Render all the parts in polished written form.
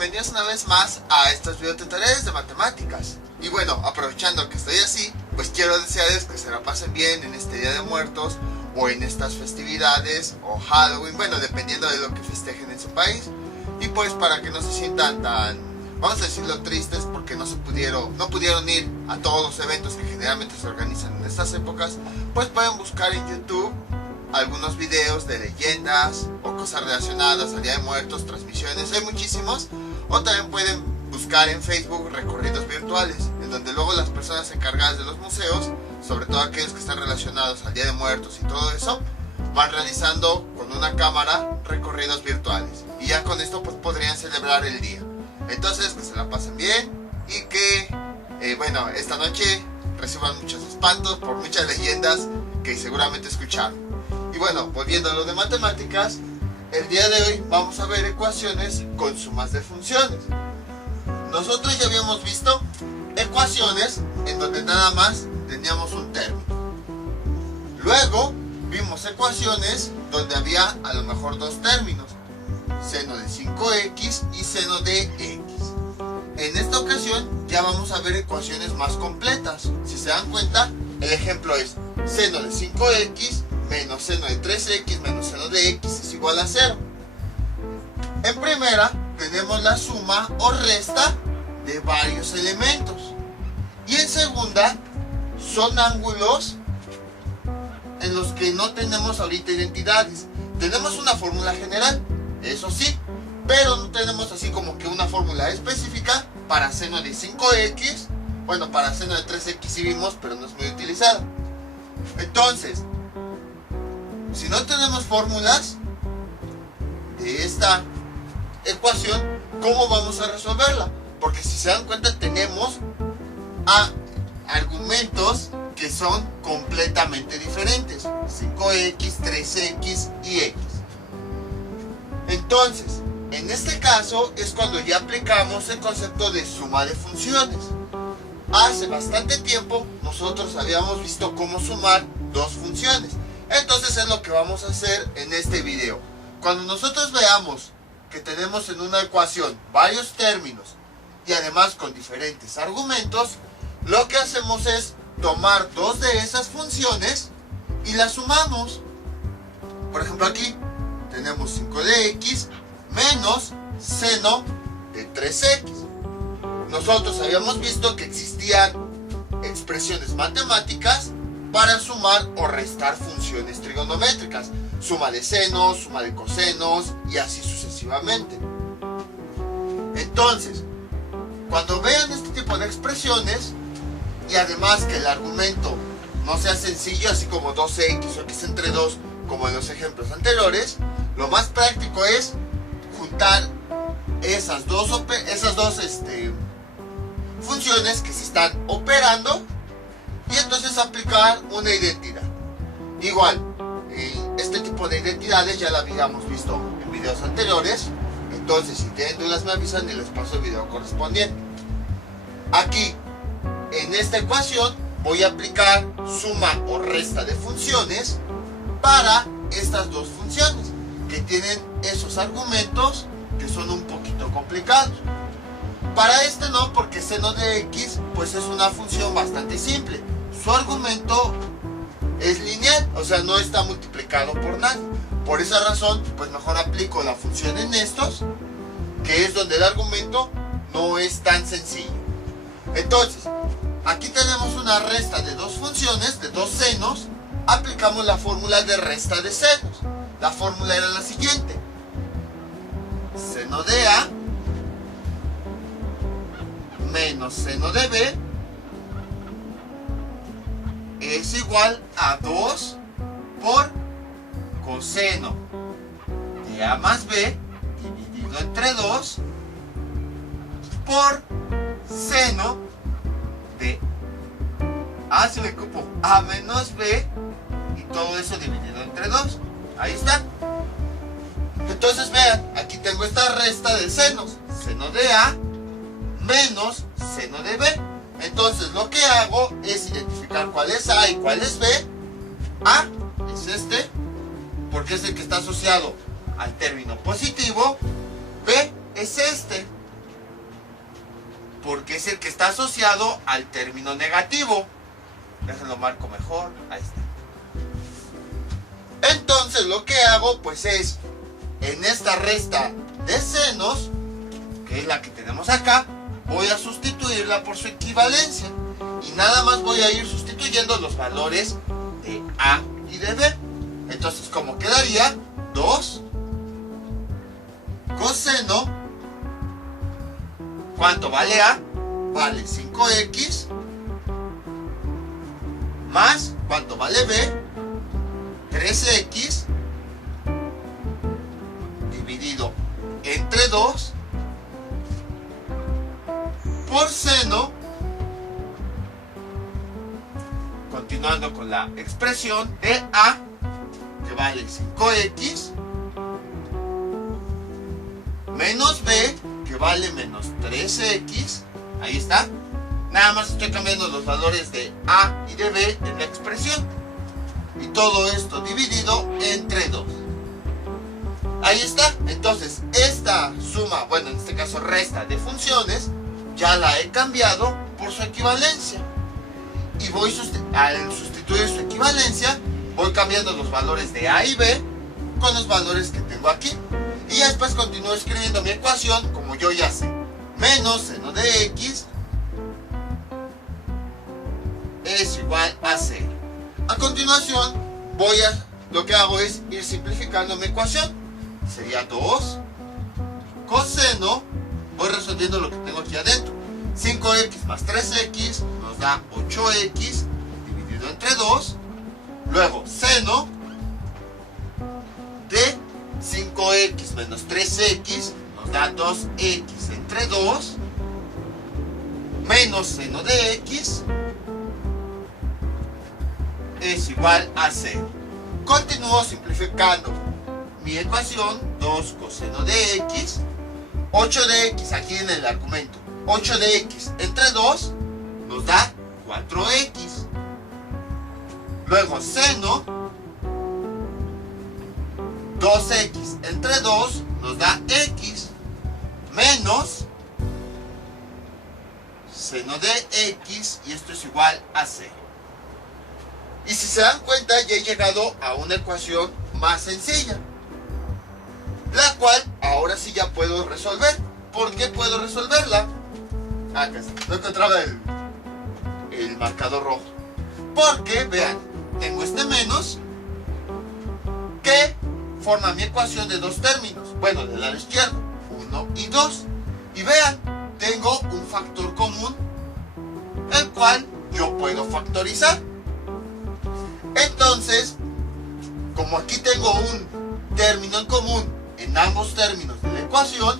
bienvenidos una vez más a estos videotutoriales de matemáticas. Y bueno, aprovechando que estoy así, pues quiero desearles que se la pasen bien en este Día de Muertos o en estas festividades o Halloween, bueno, dependiendo de lo que festejen en su país. Y pues para que no se sientan tan, vamos a decirlo, tristes porque no pudieron ir a todos los eventos que generalmente se organizan en estas épocas, pues pueden buscar en YouTube algunos videos de leyendas o cosas relacionadas al Día de Muertos, transmisiones, hay muchísimos. O también pueden buscar en Facebook recorridos virtuales, en donde luego las personas encargadas de los museos, sobre todo aquellos que están relacionados al Día de Muertos y todo eso, van realizando con una cámara recorridos virtuales. Y ya con esto pues podrían celebrar el día. Entonces que se la pasen bien y que, bueno, esta noche reciban muchos espantos por muchas leyendas que seguramente escucharon. Y bueno, volviendo a lo de matemáticas, el día de hoy vamos a ver ecuaciones con sumas de funciones. Nosotros ya habíamos visto ecuaciones en donde nada más teníamos un término. Luego vimos ecuaciones donde había a lo mejor dos términos, seno de 5x y seno de x. En esta ocasión ya vamos a ver ecuaciones más completas. Si se dan cuenta, el ejemplo es seno de 5x menos seno de 3x menos seno de x es igual a 0. En primera tenemos la suma o resta de varios elementos. Y en segunda son ángulos en los que no tenemos ahorita identidades. Tenemos una fórmula general, eso sí, pero no tenemos así como que una fórmula específica para seno de 5x. Bueno, para seno de 3x sí vimos, pero no es muy utilizada. Entonces, si no tenemos fórmulas de esta ecuación, ¿cómo vamos a resolverla? Porque si se dan cuenta tenemos argumentos que son completamente diferentes. 5x, 3x y x. Entonces, en este caso es cuando ya aplicamos el concepto de suma de funciones. Hace bastante tiempo nosotros habíamos visto cómo sumar dos funciones. Entonces es lo que vamos a hacer en este video. Cuando nosotros veamos que tenemos en una ecuación varios términos y además con diferentes argumentos, lo que hacemos es tomar dos de esas funciones y las sumamos. Por ejemplo, aquí tenemos 5 de x menos seno de 3x. Nosotros habíamos visto que existían expresiones matemáticas para sumar o restar funciones trigonométricas, suma de senos, suma de cosenos y así sucesivamente. Entonces, cuando vean este tipo de expresiones y además que el argumento no sea sencillo, así como 2x o x entre 2 como en los ejemplos anteriores, lo más práctico es juntar esas dos funciones que se están operando y entonces aplicar una identidad. Igual, este tipo de identidades ya la habíamos visto en videos anteriores. Entonces, si tienen dudas me avisan y les paso el video correspondiente. Aquí, en esta ecuación, voy a aplicar suma o resta de funciones para estas dos funciones que tienen esos argumentos que son un poquito complicados. Para este no, porque seno de x pues es una función bastante simple. Su argumento es lineal, o sea, no está multiplicado por nada. Por esa razón, pues mejor aplico la función en estos, que es donde el argumento no es tan sencillo. Entonces, aquí tenemos una resta de dos funciones, de dos senos. Aplicamos la fórmula de resta de senos. La fórmula era la siguiente: seno de A menos seno de B es igual a 2 por coseno de A más B dividido entre 2 por seno de A, si me ocupo, A menos B y todo eso dividido entre 2. Ahí está. Entonces vean, aquí tengo esta resta de senos, seno de A menos seno de B. Entonces lo que hago es identificar cuál es A y cuál es B. A es este, porque es el que está asociado al término positivo. B es este, porque es el que está asociado al término negativo. Déjenlo marco mejor. Ahí está. Entonces lo que hago pues es, en esta resta de senos, que es la que tenemos acá, voy a sustituirla por su equivalencia. Y nada más voy a ir sustituyendo los valores de A y de B. Entonces, ¿cómo quedaría? 2 coseno. ¿Cuánto vale A? Vale 5x. Más, ¿cuánto vale B? 3x. Dividido entre 2. Por seno. Continuando con la expresión de A, que vale 5x, menos B, que vale menos 3x. Ahí está. Nada más estoy cambiando los valores de A y de B en la expresión. Y todo esto dividido entre 2. Ahí está. Entonces, esta suma, bueno, en este caso resta de funciones, ya la he cambiado por su equivalencia. Y voy al sustituir su equivalencia, voy cambiando los valores de A y B con los valores que tengo aquí. Y ya después continúo escribiendo mi ecuación como yo ya sé. Menos seno de x es igual a 0. A continuación, lo que hago es ir simplificando mi ecuación. Sería 2 coseno, voy resolviendo lo que tengo aquí adentro. 5x más 3x nos da 8x dividido entre 2. Luego, seno de 5x menos 3x nos da 2x entre 2. Menos seno de x es igual a 0. Continúo simplificando mi ecuación. 2 coseno de x. 8 de x aquí en el argumento. 8 de x entre 2 nos da 4x. Luego seno 2x entre 2 nos da x. Menos seno de x, y esto es igual a 0. Y si se dan cuenta, ya he llegado a una ecuación más sencilla, la cual ahora sí ya puedo resolver. ¿Por qué puedo resolverla? Acá está. No encontraba el marcador rojo. Porque, vean, tengo este menos que forma mi ecuación de dos términos. Bueno, del lado izquierdo, 1 y 2. Y vean, tengo un factor común, el cual yo puedo factorizar. Entonces, como aquí tengo un término en común en ambos términos de la ecuación,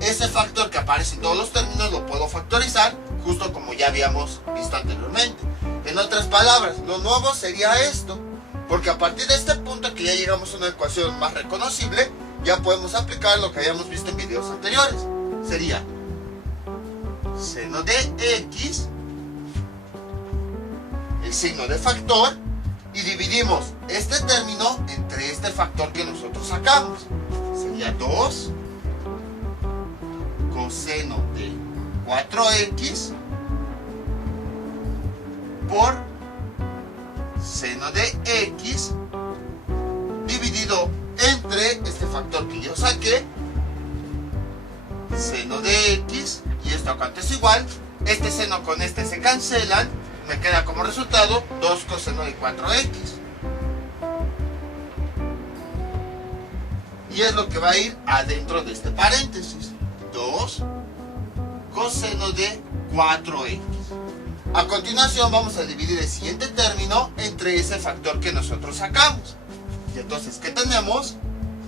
ese factor que aparece en todos los términos lo puedo factorizar, justo como ya habíamos visto anteriormente. En otras palabras, lo nuevo sería esto, porque a partir de este punto que ya llegamos a una ecuación más reconocible, ya podemos aplicar lo que habíamos visto en videos anteriores. Sería seno de x, el signo de factor, y dividimos este término entre este factor que nosotros sacamos. Sería 2 coseno de 4x por seno de x dividido entre este factor que yo saqué, seno de x, y esto acá es igual, este seno con este se cancelan, me queda como resultado 2 coseno de 4x. Y es lo que va a ir adentro de este paréntesis. 2 coseno de 4x. A continuación vamos a dividir el siguiente término entre ese factor que nosotros sacamos. Y entonces, ¿qué tenemos?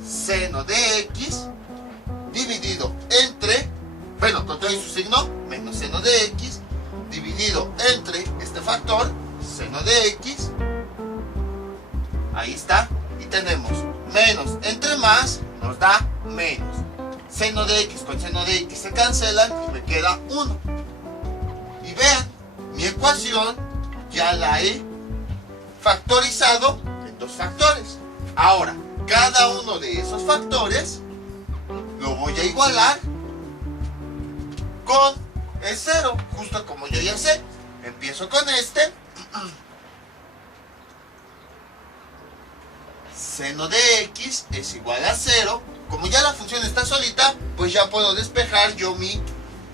Seno de x dividido entre, bueno, con todo y su signo, menos seno de x, dividido entre este factor, seno de x. Ahí está. Y tenemos menos entre más nos da menos. Seno de x con seno de x se cancelan y me queda 1. Y vean, mi ecuación ya la he factorizado en dos factores. Ahora, cada uno de esos factores lo voy a igualar con es 0, justo como yo ya sé. Empiezo con este. Seno de x es igual a 0. Como ya la función está solita, pues ya puedo despejar yo mi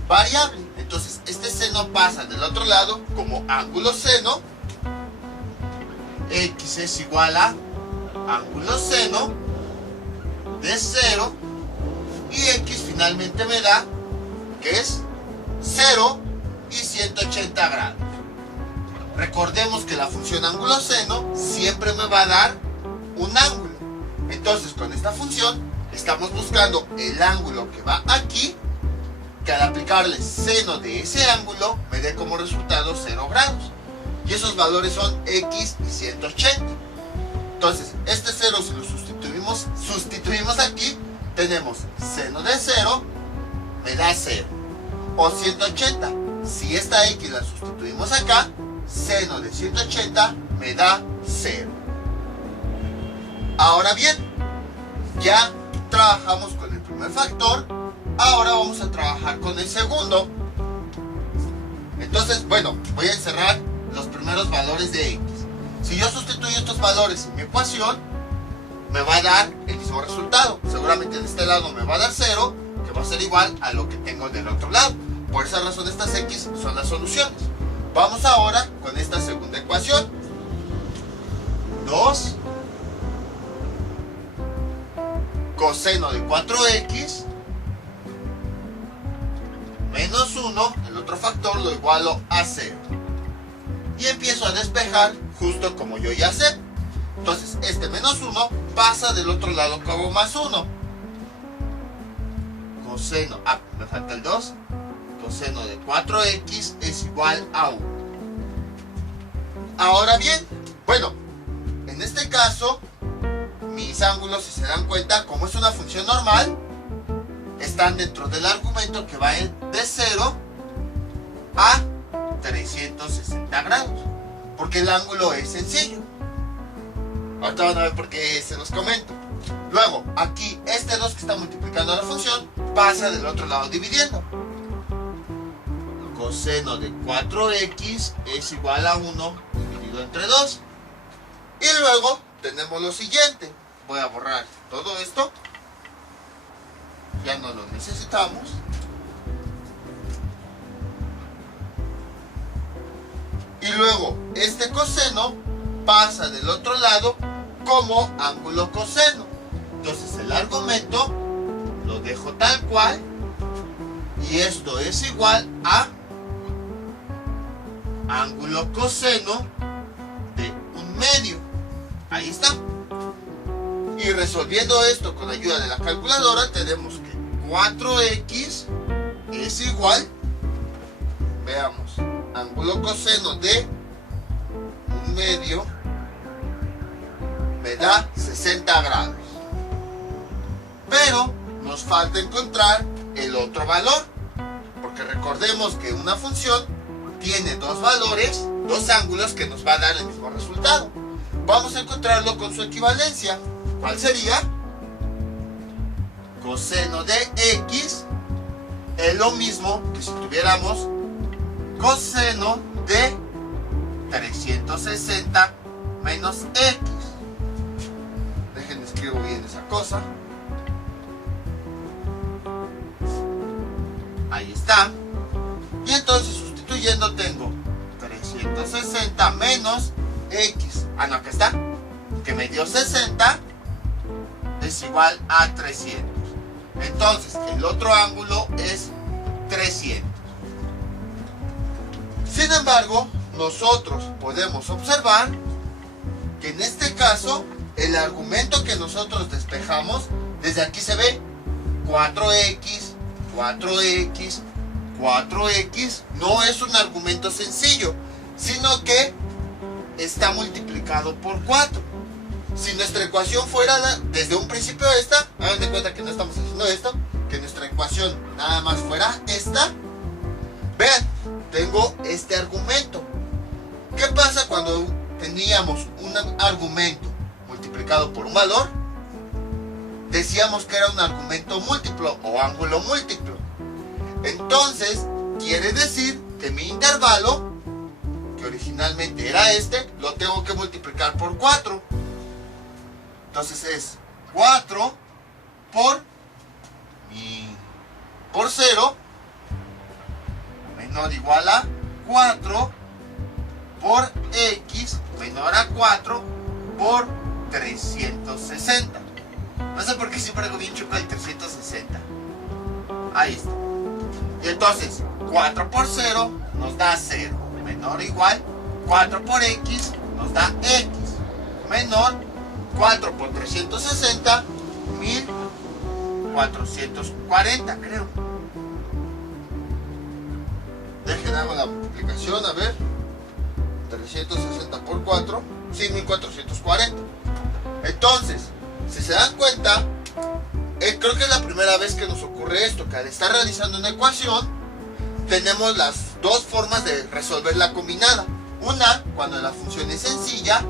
variable. Entonces este seno pasa del otro lado como ángulo seno. X es igual a ángulo seno de 0. Y x finalmente me da que es 0 y 180 grados. Recordemos que la función ángulo seno siempre me va a dar un ángulo. Entonces con esta función estamos buscando el ángulo que va aquí, que al aplicarle seno de ese ángulo me dé como resultado 0 grados. Y esos valores son x y 180. Entonces este 0 si lo sustituimos aquí, tenemos seno de 0 me da 0. O 180, si esta x la sustituimos acá, seno de 180 me da 0. Ahora bien, ya trabajamos con el primer factor, ahora vamos a trabajar con el segundo. Entonces, bueno, voy a encerrar los primeros valores de x. Si yo sustituyo estos valores en mi ecuación, me va a dar el mismo resultado. Seguramente de este lado me va a dar 0, que va a ser igual a lo que tengo del otro lado. Por esa razón estas x son las soluciones. Vamos ahora con esta segunda ecuación. 2 coseno de 4x menos 1, el otro factor lo igualo a 0. Y empiezo a despejar justo como yo ya sé. Entonces este menos 1 pasa del otro lado como más 1. Coseno, me falta el 2. Coseno de 4x es igual a 1. Ahora bien, bueno, en este caso mis ángulos, si se dan cuenta, como es una función normal, están dentro del argumento que va de 0 a 360 grados, porque el ángulo es sencillo. Ahorita van a ver por qué se los comento. Luego, aquí, este 2 que está multiplicando la función, pasa del otro lado dividiendo. Coseno de 4x es igual a 1 dividido entre 2. Y luego tenemos lo siguiente. Voy a borrar todo esto. Ya no lo necesitamos. Y luego este coseno pasa del otro lado como ángulo coseno. Entonces el argumento lo dejo tal cual. Y esto es igual a ángulo coseno de 1/2. Ahí está. Y resolviendo esto con ayuda de la calculadora, tenemos que 4x es igual, veamos, ángulo coseno de 1/2 me da 60 grados. Pero nos falta encontrar el otro valor, porque recordemos que una función tiene dos valores, dos ángulos que nos va a dar el mismo resultado. Vamos a encontrarlo con su equivalencia. ¿Cuál sería? Coseno de x es lo mismo que si tuviéramos coseno de 360 menos x. Déjenme escribo bien esa cosa. Ahí está. Y entonces sustituyendo tengo 360 menos x. Ah, no, acá está. Que me dio 60 es igual a 300. Entonces el otro ángulo es 300. Sin embargo, nosotros podemos observar que en este caso el argumento que nosotros despejamos, desde aquí se ve 4x, 4x, 4x, no es un argumento sencillo, sino que está multiplicado por 4. Si nuestra ecuación fuera desde un principio esta, hagan de cuenta que no estamos haciendo esto, que nuestra ecuación nada más fuera esta, vean, tengo este argumento. ¿Qué pasa cuando teníamos un argumento multiplicado por un valor? Decíamos que era un argumento múltiplo o ángulo múltiplo. Entonces, Quiere decir que mi intervalo, que originalmente era este, lo tengo que multiplicar por 4. Entonces es 4 por 0 menor o igual a 4 por x menor a 4 por 360. No sé por qué siempre hago bien chuco el 360. Ahí está. Y entonces 4 por 0 nos da 0. Menor o igual 4 por x nos da x. Menor 4 por 360, 1440 creo. Dejen hago la multiplicación, a ver. 360 por 4, sí, 1440. Entonces, si se dan cuenta, creo que es la primera vez que nos ocurre esto, que al estar realizando una ecuación, tenemos las dos formas de resolver la combinada. Una, cuando la función es sencilla,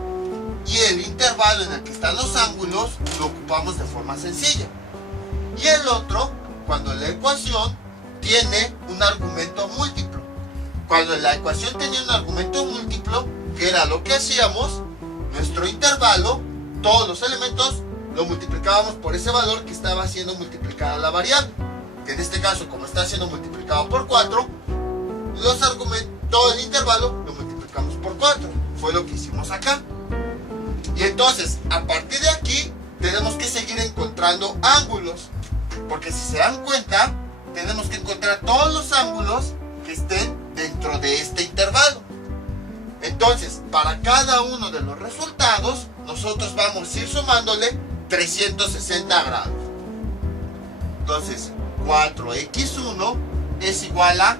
y el intervalo en el que están los ángulos lo ocupamos de forma sencilla. Y el otro, cuando la ecuación tiene un argumento múltiplo. Cuando la ecuación tenía un argumento múltiplo, que era lo que hacíamos, nuestro intervalo, todos los elementos, lo multiplicábamos por ese valor que estaba siendo multiplicada la variable. Que en este caso, como está siendo multiplicado por 4, todo el intervalo lo multiplicamos por 4. Fue lo que hicimos acá. Y entonces, a partir de aquí, tenemos que seguir encontrando ángulos. Porque si se dan cuenta, tenemos que encontrar todos los ángulos que estén dentro de este intervalo. Entonces, para cada uno de los resultados, nosotros vamos a ir sumándole 360 grados. Entonces, 4x1 es igual a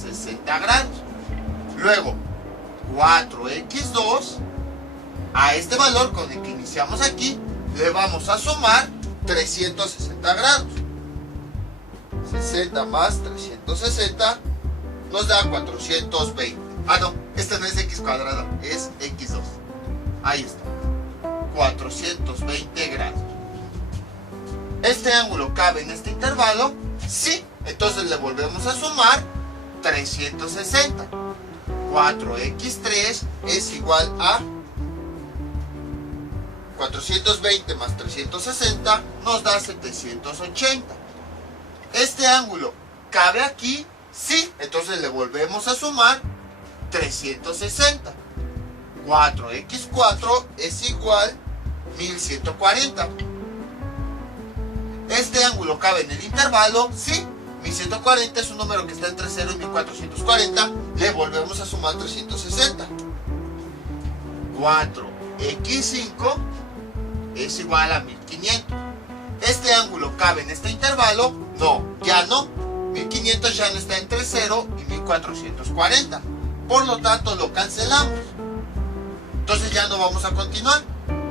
60 grados. Luego, 4x2, a este valor con el que iniciamos aquí, le vamos a sumar 360 grados. 60 más 360 nos da 420. Ah, no, esta no es x cuadrada, es x2. Ahí está. 420 grados. ¿Este ángulo cabe en este intervalo? Sí. Entonces le volvemos a sumar 360. 4x3 es igual a 420 más 360 nos da 780. ¿Este ángulo cabe aquí? Sí. Entonces le volvemos a sumar 360. 4x4 es igual a 1140. ¿Este ángulo cabe en el intervalo? Sí. 1140 es un número que está entre 0 y 1440. Le volvemos a sumar 360. 4x5 es igual a 1500. ¿Este ángulo cabe en este intervalo? No, ya no. 1500 ya no está entre 0 y 1440. Por lo tanto, lo cancelamos. Entonces ya no vamos a continuar.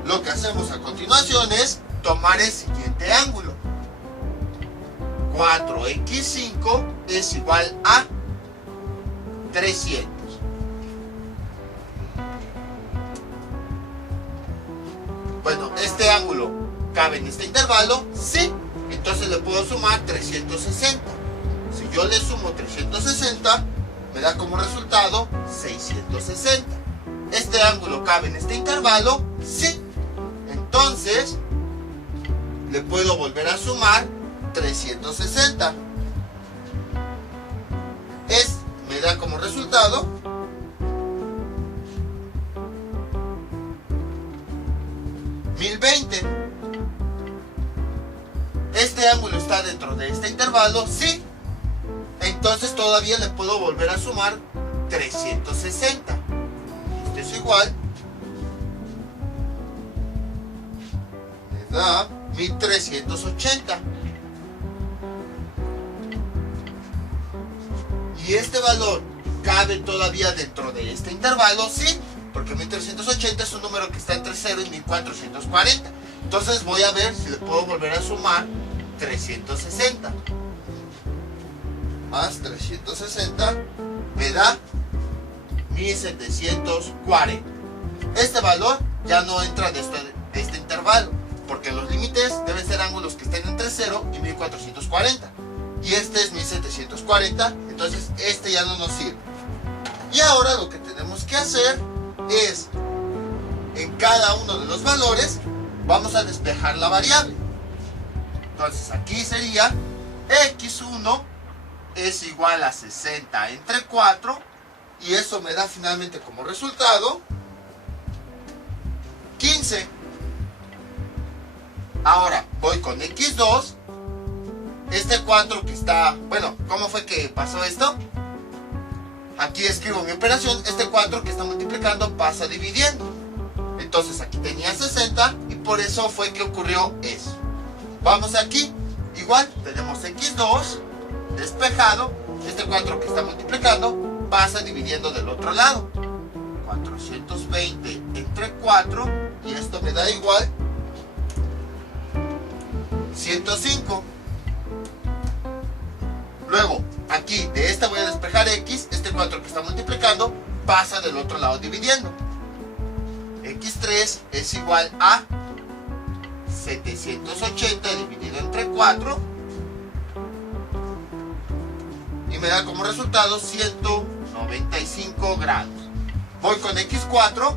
Lo que hacemos a continuación es tomar el siguiente ángulo. 4x5 es igual a 300. Bueno, ¿este ángulo cabe en este intervalo? Sí. Entonces le puedo sumar 360. Si yo le sumo 360, me da como resultado 660. ¿Este ángulo cabe en este intervalo? Sí. Entonces, le puedo volver a sumar 360. Me da como resultado 1020. ¿Este ángulo está dentro de este intervalo? Sí. Entonces todavía le puedo volver a sumar 360. Esto es igual. Me da 1380. ¿Y este valor cabe todavía dentro de este intervalo? Sí, porque 1380 es un número que está entre 0 y 1440. Entonces voy a ver si le puedo volver a sumar 360. Más 360 me da 1740. Este valor ya no entra de este intervalo, porque los límites deben ser ángulos que estén entre 0 y 1440. y este es 1740, entonces este ya no nos sirve. Y ahora lo que tenemos que hacer es, en cada uno de los valores, vamos a despejar la variable. Entonces aquí sería x1 es igual a 60 entre 4, y eso me da finalmente como resultado 15. Ahora voy con x2, este 4 que está, bueno, ¿cómo fue que pasó esto? Aquí escribo mi operación, este 4 que está multiplicando pasa dividiendo. Entonces aquí tenía 60 y por eso fue que ocurrió eso. Vamos aquí, igual tenemos x2 despejado, este 4 que está multiplicando pasa dividiendo del otro lado. 420 entre 4, y esto me da igual 105. Luego, aquí de esta voy a despejar x, este 4 que está multiplicando pasa del otro lado dividiendo. x3 es igual a 780 dividido entre 4, y me da como resultado 195 grados. Voy con x4,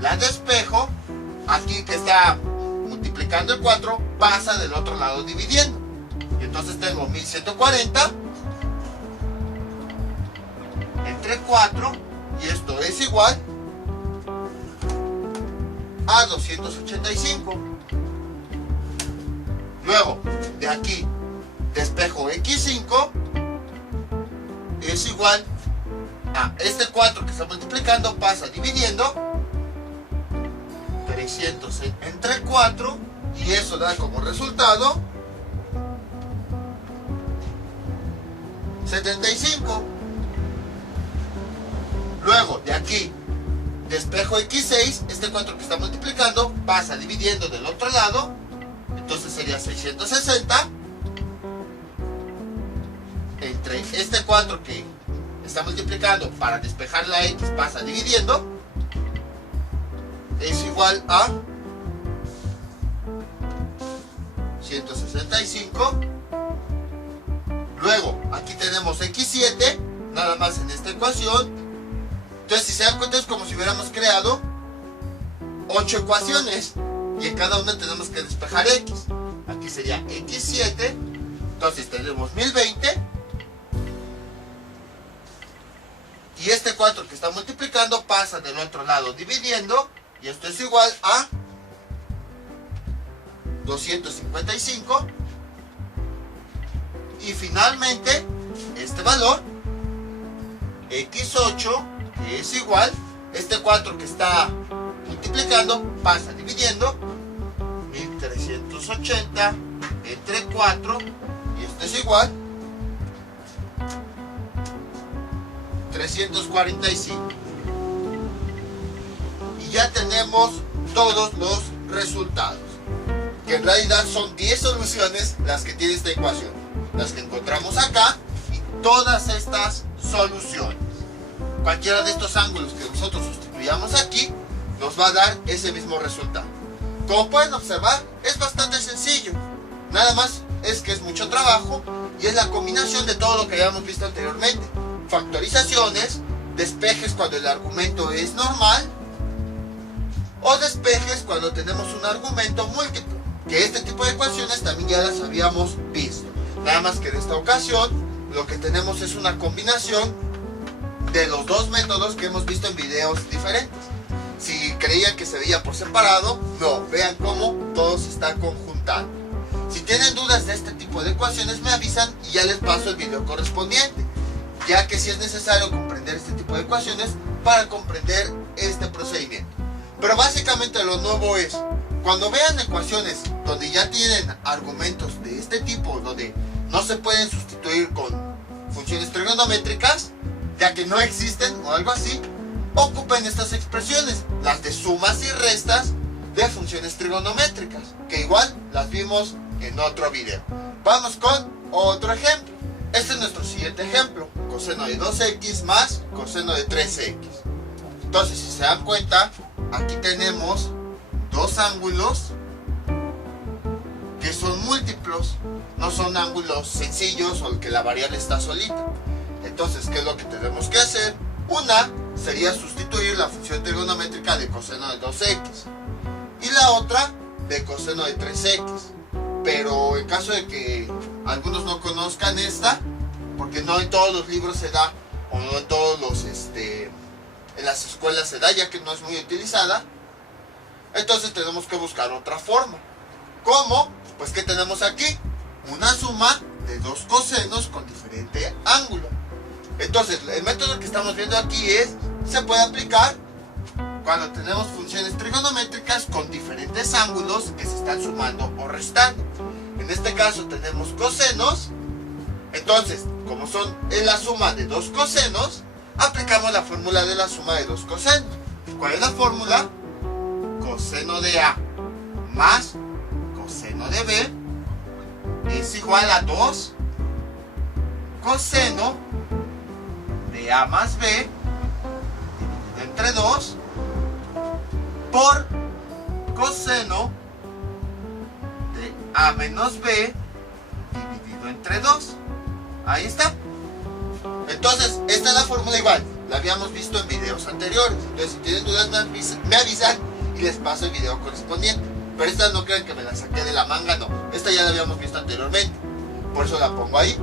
la despejo, aquí que está multiplicando el 4 pasa del otro lado dividiendo, y entonces tengo 1140 entre 4, y esto es igual a 285. Luego de aquí despejo x5, es igual a este 4 que está multiplicando pasa dividiendo 300 entre 4, y eso da como resultado 75. Luego de aquí despejo x6, este 4 que está multiplicando pasa dividiendo del otro lado, entonces sería 660 entre este 4 que está multiplicando para despejar la x pasa dividiendo, es igual a 165. Luego aquí tenemos x7 nada más en esta ecuación. Entonces, si se dan cuenta, es como si hubiéramos creado 8 ecuaciones y en cada una tenemos que despejar x. Aquí sería x7, entonces tenemos 1020, y este 4 que está multiplicando pasa del otro lado dividiendo, y esto es igual a 255, y finalmente este valor x8 es igual, este 4 que está multiplicando pasa dividiendo, 1380 entre 4, y esto es igual 345. Y ya tenemos todos los resultados, que en realidad son 10 soluciones las que tiene esta ecuación, las que encontramos acá, y todas estas soluciones. Cualquiera de estos ángulos que nosotros sustituyamos aquí nos va a dar ese mismo resultado. Como pueden observar, es bastante sencillo. Nada más es que es mucho trabajo y es la combinación de todo lo que habíamos visto anteriormente. Factorizaciones, despejes cuando el argumento es normal, o despejes cuando tenemos un argumento múltiplo, que este tipo de ecuaciones también ya las habíamos visto. Nada más que en esta ocasión lo que tenemos es una combinación de los dos métodos que hemos visto en videos diferentes. Si creían que se veía por separado, no, vean cómo todo se está conjuntando. Si tienen dudas de este tipo de ecuaciones, me avisan y ya les paso el video correspondiente, ya que sí es necesario comprender este tipo de ecuaciones para comprender este procedimiento. Pero básicamente lo nuevo es, cuando vean ecuaciones donde ya tienen argumentos de este tipo, donde no se pueden sustituir con funciones trigonométricas, ya que no existen o algo así, ocupen estas expresiones, las de sumas y restas de funciones trigonométricas, que igual las vimos en otro video. Vamos con otro ejemplo. Este es nuestro siguiente ejemplo: coseno de 2x más coseno de 3x. Entonces, si se dan cuenta, aquí tenemos dos ángulos que son múltiplos, no son ángulos sencillos o que la variable está solita. Entonces, ¿qué es lo que tenemos que hacer? Una sería sustituir la función trigonométrica de coseno de 2x y la otra de coseno de 3x. Pero en caso de que algunos no conozcan esta, porque no en todos los libros se da, o no en todos los en las escuelas se da, ya que no es muy utilizada, entonces tenemos que buscar otra forma. ¿Cómo? Pues que tenemos aquí una suma de dos cosenos con diferente ángulo. Entonces el método que estamos viendo aquí se puede aplicar cuando tenemos funciones trigonométricas con diferentes ángulos que se están sumando o restando. En este caso tenemos cosenos. Entonces, como son en la suma de dos cosenos, aplicamos la fórmula de la suma de dos cosenos. ¿Cuál es la fórmula? Coseno de A más coseno de B es igual a 2 coseno de A más B dividido entre 2 por coseno de A menos B dividido entre 2. Ahí está. Entonces, esta es la fórmula igual. La habíamos visto en videos anteriores. Entonces, si tienen dudas, me avisan y les paso el video correspondiente. Pero esta no crean que me la saqué de la manga, no. Esta ya la habíamos visto anteriormente. Por eso la pongo ahí.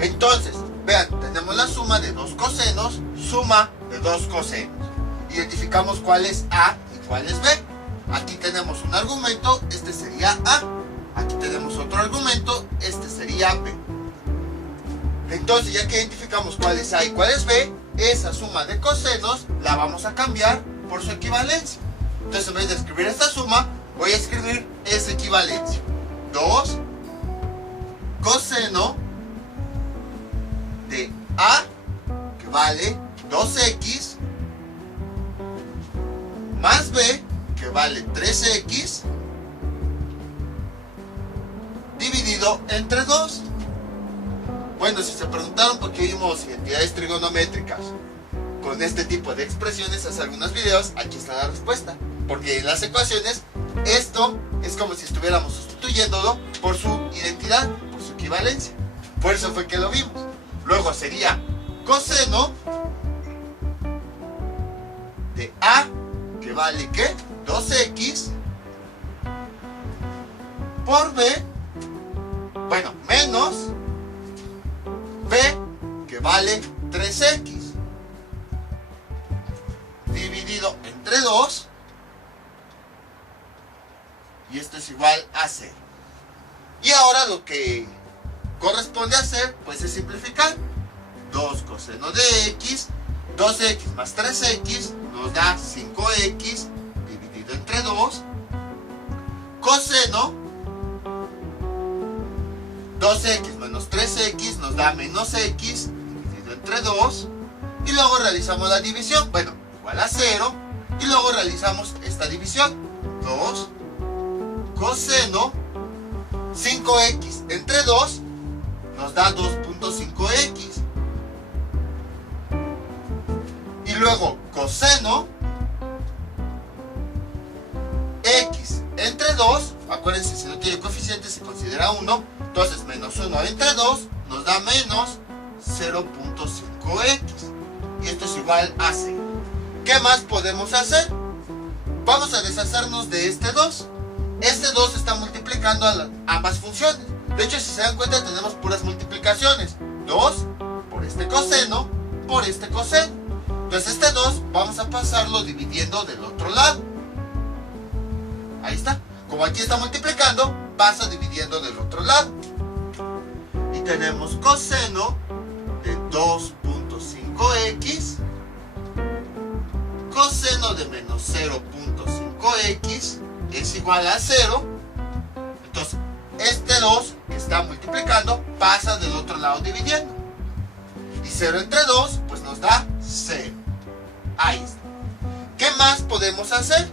Entonces, vean, tenemos la suma de dos cosenos, suma de dos cosenos. Identificamos cuál es A y cuál es B. Aquí tenemos un argumento, este sería A. Aquí tenemos otro argumento, este sería B. Entonces, ya que identificamos cuál es A y cuál es B, esa suma de cosenos la vamos a cambiar por su equivalencia. Entonces, en vez de escribir esta suma, voy a escribir esa equivalencia. 2 coseno de A, que vale 2x, más B, que vale 3x, dividido entre 2. Bueno, si se preguntaron por qué vimos identidades trigonométricas con este tipo de expresiones hace algunos videos, aquí está la respuesta. Porque en las ecuaciones, esto es como si estuviéramos sustituyéndolo por su identidad, por su equivalencia. Por eso fue que lo vimos. Luego sería coseno de A, que vale ¿qué? 2x, por B, bueno, menos B, que vale 3x, dividido entre 2, y esto es igual a 0. Y ahora lo que corresponde hacer, pues es simplificar. 2 coseno de x, 2x más 3x nos da 5x dividido entre 2, coseno 2x menos 3x nos da menos x dividido entre 2, y luego realizamos la división, bueno, igual a 0, y luego realizamos esta división. 2 coseno 5x entre 2 nos da 2.5x, y luego coseno x entre 2, acuérdense, si no tiene coeficiente se considera 1, entonces menos 1 entre 2 nos da menos 0.5x, y esto es igual a 0. ¿Qué más podemos hacer? Vamos a deshacernos de este 2. Este 2 está multiplicando a ambas funciones. De hecho, si se dan cuenta, tenemos puras multiplicaciones. 2 por este coseno, por este coseno. Entonces este 2 vamos a pasarlo dividiendo del otro lado. Ahí está. Como aquí está multiplicando, pasa dividiendo del otro lado. Y tenemos coseno de 2.5x, coseno de menos 0.5x es igual a 0. Entonces, este 2 que está multiplicando pasa del otro lado dividiendo. Y 0 entre 2, pues nos da 0. Ahí está. ¿Qué más podemos hacer?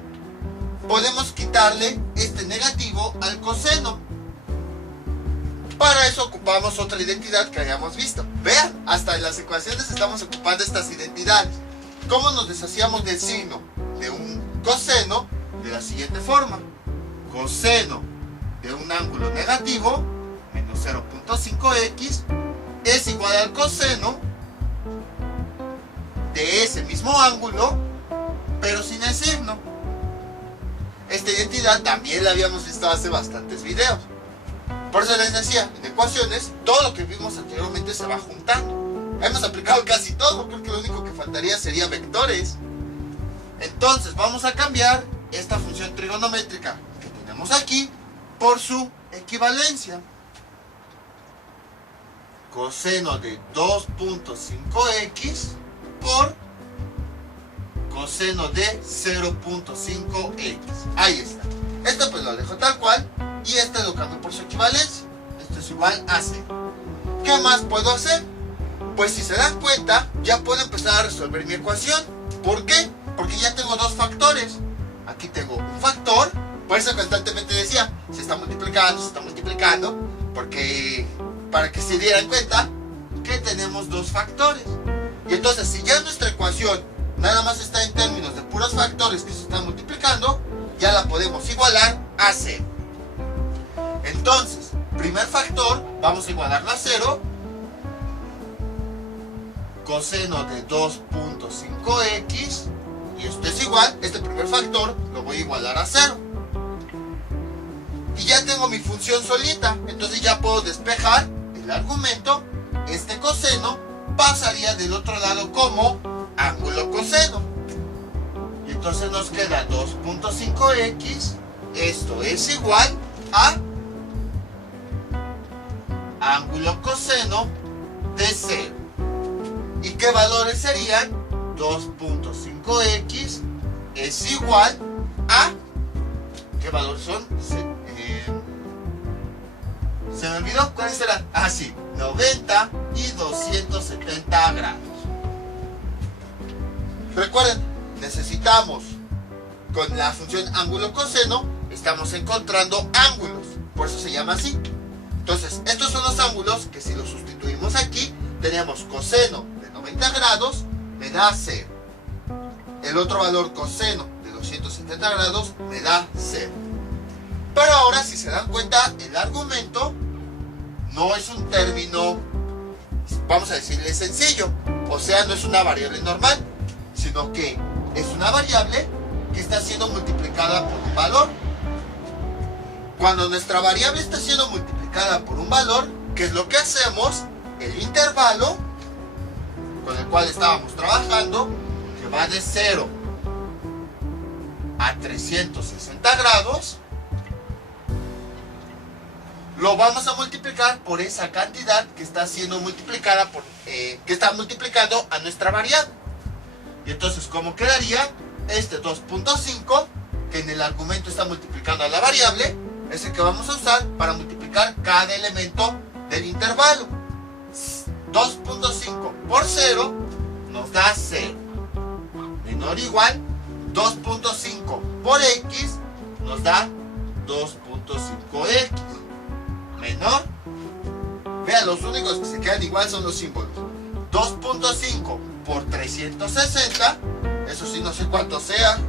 Podemos quitarle este negativo al coseno. Para eso ocupamos otra identidad que hayamos visto. Vean, hasta en las ecuaciones estamos ocupando estas identidades. ¿Cómo nos deshacíamos del signo de un coseno? De la siguiente forma. Coseno de un ángulo negativo, menos 0.5x, es igual al coseno de ese mismo ángulo, pero sin el signo. Esta identidad también la habíamos visto hace bastantes videos. Por eso les decía, en ecuaciones, todo lo que vimos anteriormente se va juntando. Hemos aplicado casi todo, creo que lo único que faltaría sería vectores. Entonces vamos a cambiar esta función trigonométrica que tenemos aquí por su equivalencia. Coseno de 2.5x por coseno de 0.5x. Ahí está. Esto pues lo dejo tal cual y este lo cambio por su equivalencia. Esto es igual a 0. ¿Qué más puedo hacer? Pues si se dan cuenta, ya puedo empezar a resolver mi ecuación. ¿Por qué? Porque ya tengo dos factores. Aquí tengo un factor, por eso constantemente decía, se está multiplicando, porque para que se dieran cuenta que tenemos dos factores. Y entonces, si ya nuestra ecuación nada más está en términos de puros factores que se están multiplicando, ya la podemos igualar a 0. Entonces, primer factor, vamos a igualarlo a 0. Coseno de 2.5x, y esto es igual, este primer factor lo voy a igualar a 0. Y ya tengo mi función solita, entonces ya puedo despejar el argumento. Este coseno pasaría del otro lado como ángulo coseno. Y entonces nos queda 2.5x, esto es igual a ángulo coseno de 0. ¿Y qué valores serían? 2.5x es igual a... ¿Qué valores son? Se me olvidó, ¿cuáles serán? Ah, sí, 90 y 270 grados. Recuerden, necesitamos, con la función ángulo coseno, estamos encontrando ángulos, por eso se llama así. Entonces, estos son los ángulos que si los sustituimos aquí, teníamos coseno de 90 grados, me da 0. El otro valor coseno de 270 grados me da 0. Pero ahora, si se dan cuenta, el argumento no es un término, vamos a decirle, sencillo. O sea, no es una variable normal, sino que es una variable que está siendo multiplicada por un valor. Cuando nuestra variable está siendo multiplicada por un valor, ¿qué es lo que hacemos? El intervalo con el cual estábamos trabajando, que va de 0 a 360 grados, lo vamos a multiplicar por esa cantidad que está siendo multiplicada que está multiplicando a nuestra variable. Y entonces, ¿cómo quedaría? Este 2.5, que en el argumento está multiplicando a la variable, es el que vamos a usar para multiplicar cada elemento del intervalo. 2.5 por 0 nos da 0. Menor o igual, 2.5 por x nos da 2.5x. Menor, vean, los únicos que se quedan igual son los símbolos. 2.5 por 360, eso sí no sé cuánto sea.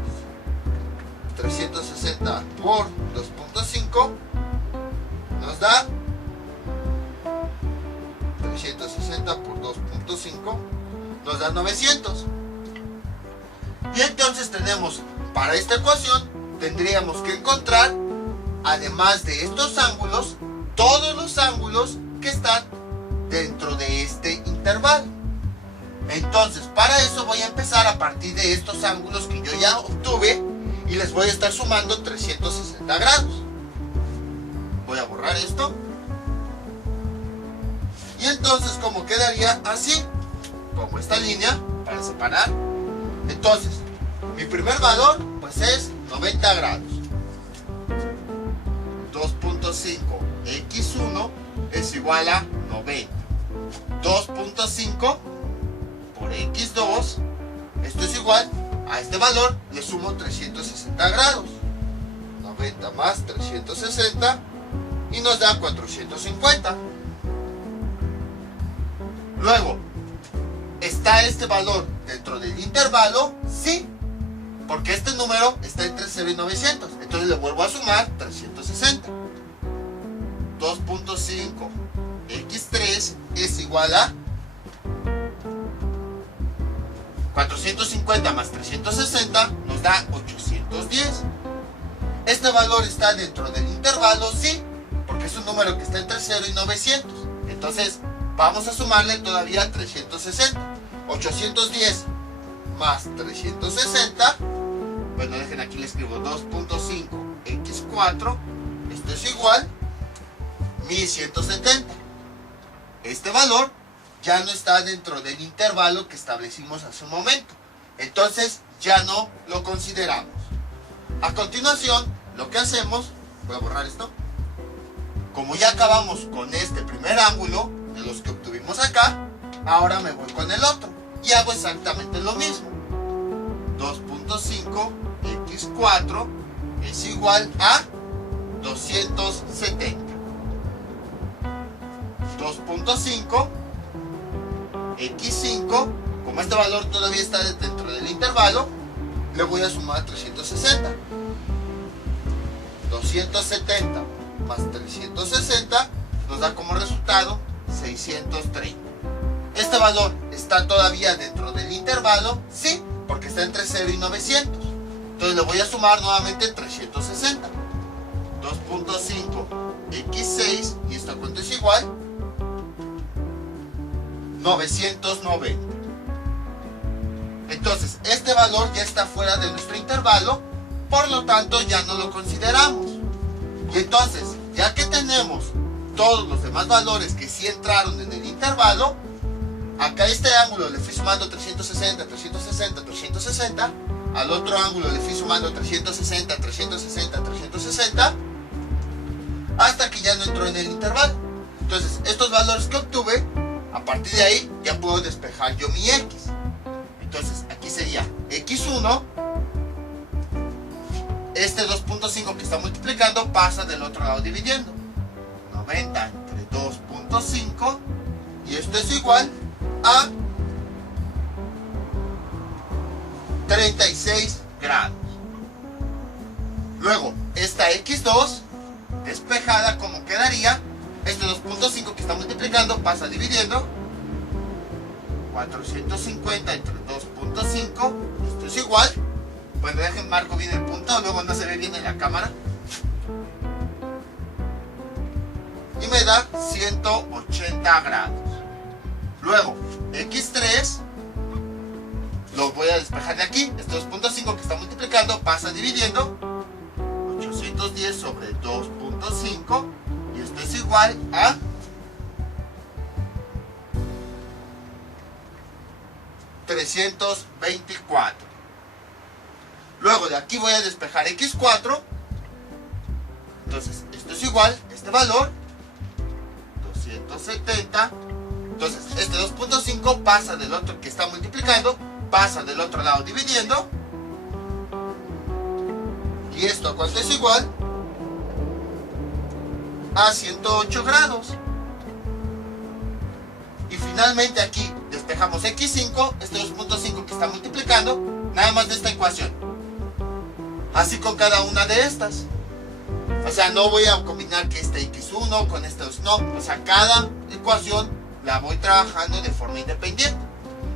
360 por 2.5 nos da 360 por 2.5 nos da 900. Y entonces tenemos, para esta ecuación, tendríamos que encontrar, además de estos ángulos, todos los ángulos que están dentro de este intervalo. Entonces, para eso voy a empezar a partir de estos ángulos que yo ya obtuve y les voy a estar sumando 360 grados. Voy a borrar esto. Y entonces, como quedaría así, como esta línea para separar. Entonces, mi primer valor pues es 90 grados. 2.5 x1 es igual a 90. 2.5 por x2, esto es igual a este valor, le sumo 360 grados. 90 más 360 y nos da 450. Luego, ¿está este valor dentro del intervalo? Sí, porque este número está entre 0 y 900. Entonces le vuelvo a sumar 360. 2.5 x3 es igual a 450 más 360 nos da 810. Este valor está dentro del intervalo, sí, porque es un número que está entre 0 y 900. Entonces vamos a sumarle todavía 360. 810 más 360, bueno, dejen aquí, le escribo 2.5 x4, esto es igual 1170. Este valor ya no está dentro del intervalo que establecimos hace un momento, entonces ya no lo consideramos. A continuación, lo que hacemos, voy a borrar esto, como ya acabamos con este primer ángulo de los que obtuvimos acá, ahora me voy con el otro y hago exactamente lo mismo. 2.5 x4 es igual a 270. 2.5 x5, como este valor todavía está dentro del intervalo, le voy a sumar 360. 270 más 360 nos da como resultado 630. ¿Este valor está todavía dentro del intervalo? Sí, porque está entre 0 y 900. Entonces le voy a sumar nuevamente 360. 2.5 x6, y esta cuenta es igual 990. Entonces este valor ya está fuera de nuestro intervalo, por lo tanto ya no lo consideramos. Y entonces, ya que tenemos todos los demás valores que sí entraron en el intervalo, acá a este ángulo le fui sumando 360, 360, 360, al otro ángulo le fui sumando 360, 360, 360, hasta que ya no entró en el intervalo. Entonces estos valores que obtuve, a partir de ahí ya puedo despejar yo mi x. Entonces aquí sería x1, este 2.5 que está multiplicando pasa del otro lado dividiendo, 90 entre 2.5, y esto es igual a 36 grados. Luego esta x2 despejada, como quedaría, este 2.5 que está multiplicando pasa dividiendo, 450 entre 2.5, esto es igual, bueno, dejen marco bien el punto, luego no se ve bien en la cámara, y me da 180 grados. Luego x3 lo voy a despejar de aquí, este 2.5 que está multiplicando pasa dividiendo, 810 sobre 2.5, y esto es igual a 324. Luego de aquí voy a despejar x4, entonces esto es igual, este valor 270. Entonces este 2.5 pasa del otro que está multiplicando, pasa del otro lado dividiendo, y esto a cuánto es igual a 108 grados. Y finalmente aquí despejamos x5, este 2.5 que está multiplicando, nada más de esta ecuación, así con cada una de estas. O sea, no voy a combinar que este x1 con este 2, no, o sea, cada ecuación la voy trabajando de forma independiente.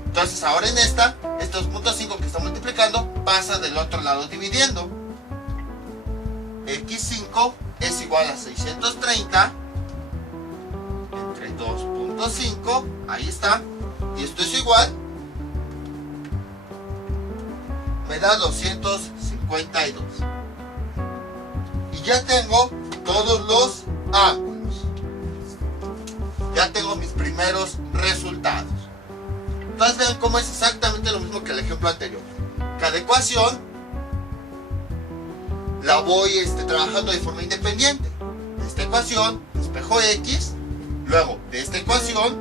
Entonces ahora en esta, este 2.5 que está multiplicando pasa del otro lado dividiendo, x5 es igual a 630 entre 2.5, ahí está, y esto es igual, me da 252. Y ya tengo todos los ángulos, ya tengo mis primeros resultados. Entonces vean cómo es exactamente lo mismo que el ejemplo anterior. Cada ecuación la voy trabajando de forma independiente. De esta ecuación despejo x, luego de esta ecuación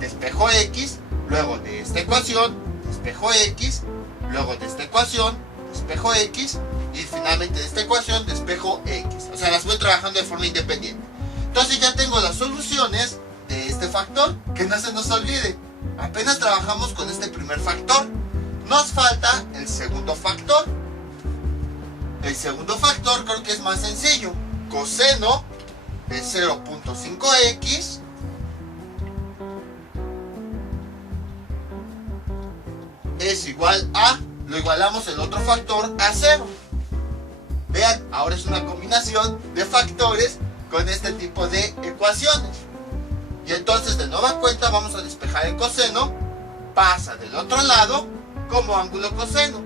despejo x, luego de esta ecuación despejo x, luego de esta ecuación despejo x, y finalmente de esta ecuación despejo x. O sea, las voy trabajando de forma independiente. Entonces ya tengo las soluciones de este factor. Que no se nos olvide, apenas trabajamos con este primer factor, nos falta el segundo factor. El segundo factor creo que es más sencillo. Coseno de 0.5x es igual a, lo igualamos el otro factor a 0. Vean, ahora es una combinación de factores con este tipo de ecuaciones. Y entonces de nueva cuenta vamos a despejar el coseno, pasa del otro lado como ángulo coseno.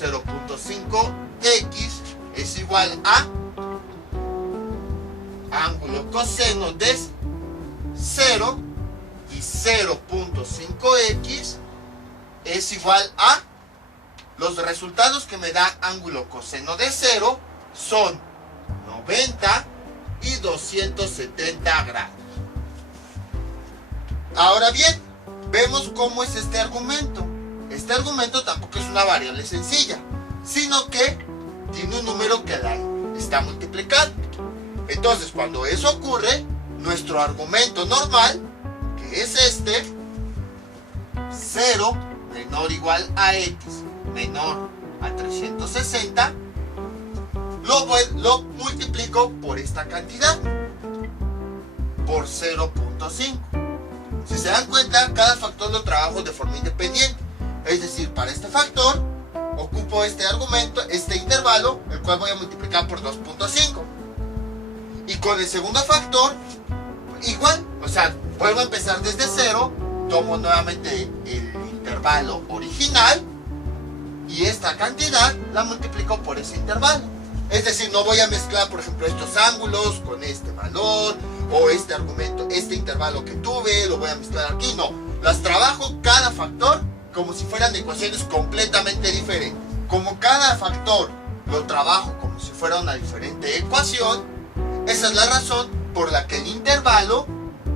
0.5x es igual a ángulo coseno de 0 y 0.5x es igual a, los resultados que me da ángulo coseno de 0 son 90 y 270 grados. Ahora bien, vemos cómo es este argumento. Este argumento tampoco es una variable sencilla, sino que tiene un número que la está multiplicando. Entonces, cuando eso ocurre, nuestro argumento normal, que es este, 0 menor o igual a x menor a 360, lo multiplico por esta cantidad, por 0.5. Si se dan cuenta, cada factor lo trabajo de forma independiente. Es decir, para este factor, ocupo este argumento, este intervalo, el cual voy a multiplicar por 2.5. Y con el segundo factor, igual, o sea, vuelvo a empezar desde 0, tomo nuevamente el intervalo original, y esta cantidad la multiplico por ese intervalo. Es decir, no voy a mezclar, por ejemplo, estos ángulos con este valor, o este argumento, este intervalo que tuve, lo voy a mezclar aquí, no. Las trabajo cada factor como si fueran ecuaciones completamente diferentes. Como cada factor lo trabajo como si fuera una diferente ecuación, esa es la razón por la que el intervalo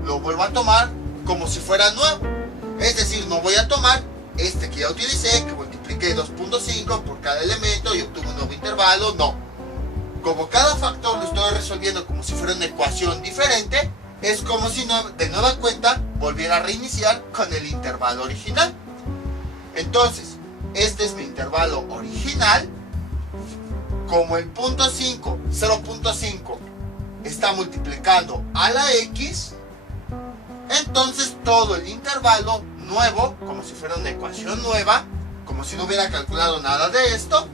lo vuelvo a tomar como si fuera nuevo. Es decir, no voy a tomar este que ya utilicé, que multipliqué 2.5 por cada elemento y obtuve un nuevo intervalo, no. Como cada factor lo estoy resolviendo como si fuera una ecuación diferente, es como si de nueva cuenta volviera a reiniciar con el intervalo original. Entonces, este es mi intervalo original. Como el punto 5, 0.5 está multiplicando a la x, entonces todo el intervalo nuevo, como si fuera una ecuación nueva, como si no hubiera calculado nada de esto,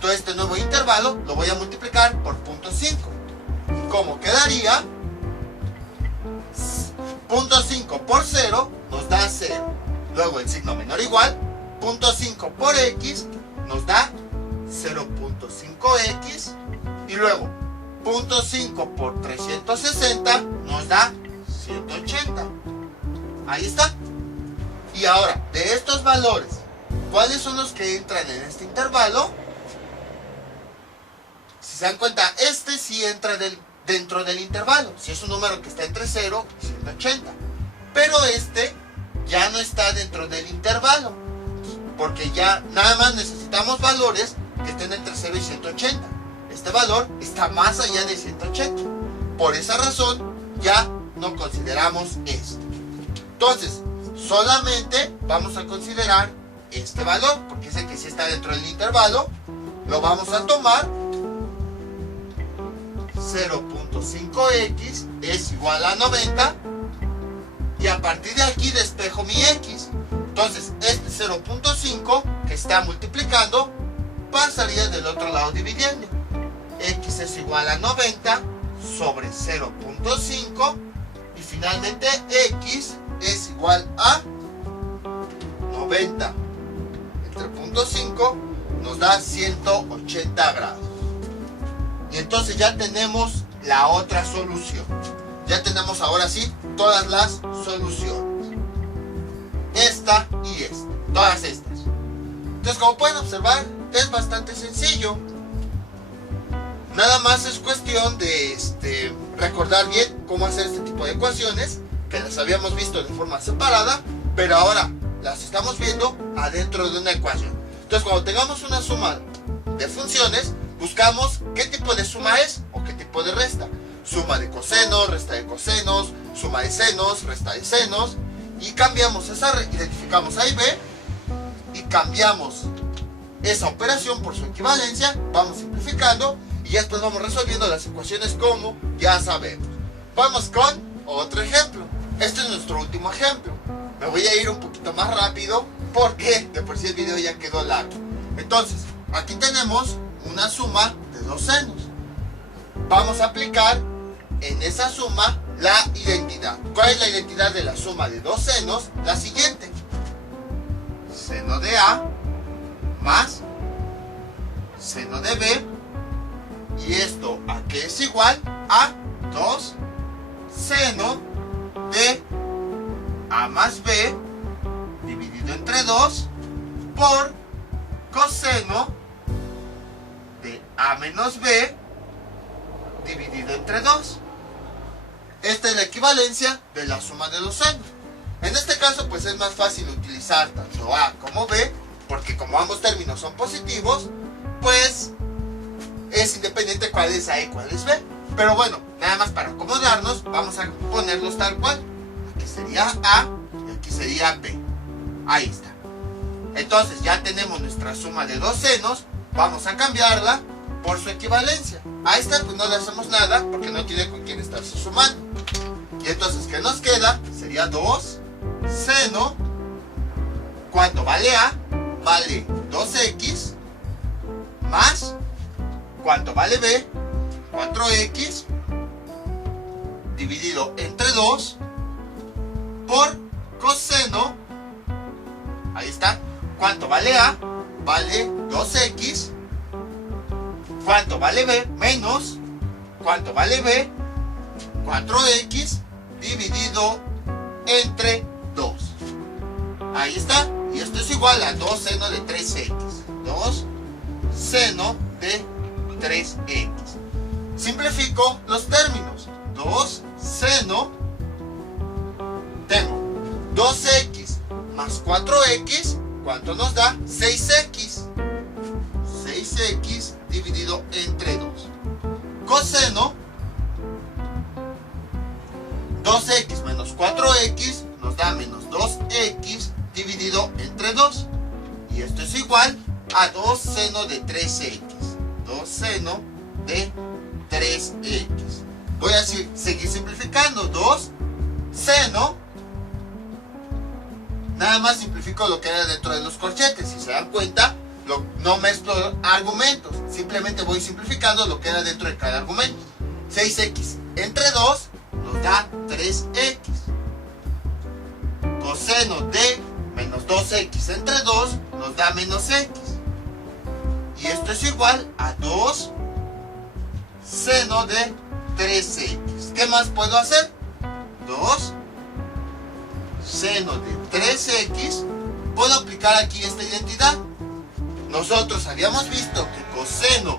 todo este nuevo intervalo lo voy a multiplicar por 0.5. ¿Y cómo quedaría? 0.5 por 0 nos da 0. Luego el signo menor o igual, 0.5 por x nos da 0.5x. Y luego 0.5 por 360 nos da 180. Ahí está. Y ahora, de estos valores, ¿cuáles son los que entran en este intervalo? Si se dan cuenta, este sí entra dentro del intervalo, si es un número que está entre 0 y 180. Pero este ya no está dentro del intervalo, porque ya nada más necesitamos valores que estén entre 0 y 180. Este valor está más allá de 180. Por esa razón, ya no consideramos esto. Entonces, solamente vamos a considerar este valor, porque es el que sí está dentro del intervalo. Lo vamos a tomar. 0.5x es igual a 90. Y a partir de aquí despejo mi x. Entonces, este 0.5 que está multiplicando pasaría del otro lado dividiendo. X es igual a 90 sobre 0.5. Y finalmente x es igual a 90 entre 0.5 nos da 180 grados. Y entonces ya tenemos la otra solución. Ya tenemos ahora sí todas las soluciones. Esta y esta. Todas estas. Entonces, como pueden observar, es bastante sencillo. Nada más es cuestión de recordar bien cómo hacer este tipo de ecuaciones, que las habíamos visto de forma separada, pero ahora las estamos viendo adentro de una ecuación. Entonces, cuando tengamos una suma de funciones, buscamos qué tipo de suma es o qué tipo de resta. Suma de cosenos, resta de cosenos, suma de senos, resta de senos, y cambiamos identificamos A y B, y cambiamos esa operación por su equivalencia, vamos simplificando, y y ya después vamos resolviendo las ecuaciones como ya sabemos. Vamos con otro ejemplo. Este es nuestro último ejemplo. Me voy a ir un poquito más rápido porque de por sí el video ya quedó largo. Entonces, aquí tenemos una suma de dos senos. Vamos a aplicar en esa suma la identidad. ¿Cuál es la identidad de la suma de dos senos? La siguiente. Seno de A más seno de B. ¿Y esto a qué es igual? A 2 seno de A más B dividido entre 2 por coseno de A menos B dividido entre 2. Esta es la equivalencia de la suma de los senos. En este caso pues es más fácil utilizar tanto A como B, porque como ambos términos son positivos, pues es independiente cuál es A y cuál es B. Pero bueno, nada más para acomodarnos, vamos a ponerlos tal cual. Aquí sería A y aquí sería B. Ahí está. Entonces ya tenemos nuestra suma de dos senos. Vamos a cambiarla por su equivalencia. A esta pues no le hacemos nada porque no tiene con quién estarse sumando. Y entonces, ¿qué nos queda? Sería 2 seno. ¿Cuánto vale A? Vale 2x más, ¿cuánto vale B? 4x dividido entre 2 por coseno. Ahí está. ¿Cuánto vale A? Vale 2x. ¿Cuánto vale B? Menos, ¿cuánto vale B? 4x dividido entre 2. Ahí está. Y esto es igual a 2 seno de 3x. 2 seno de 3x. Simplifico los términos. 2 seno. Tengo 2x más 4x. ¿Cuánto nos da? 6x. 6x dividido entre 2. Coseno. 2x menos 4x nos da menos 2x dividido entre 2. Y esto es igual a 2 seno de 3x. 2 seno de 3x. Voy a seguir simplificando. 2 seno. Nada más simplifico lo que era dentro de los corchetes. Si se dan cuenta, no mezclo argumentos. Simplemente voy simplificando lo que era dentro de cada argumento. 6x entre 2 nos da 3x. Coseno de menos 2x entre 2 nos da menos x. Y esto es igual a 2 seno de 3x. ¿Qué más puedo hacer? 2 seno de 3x. Puedo aplicar aquí esta identidad. Nosotros habíamos visto que coseno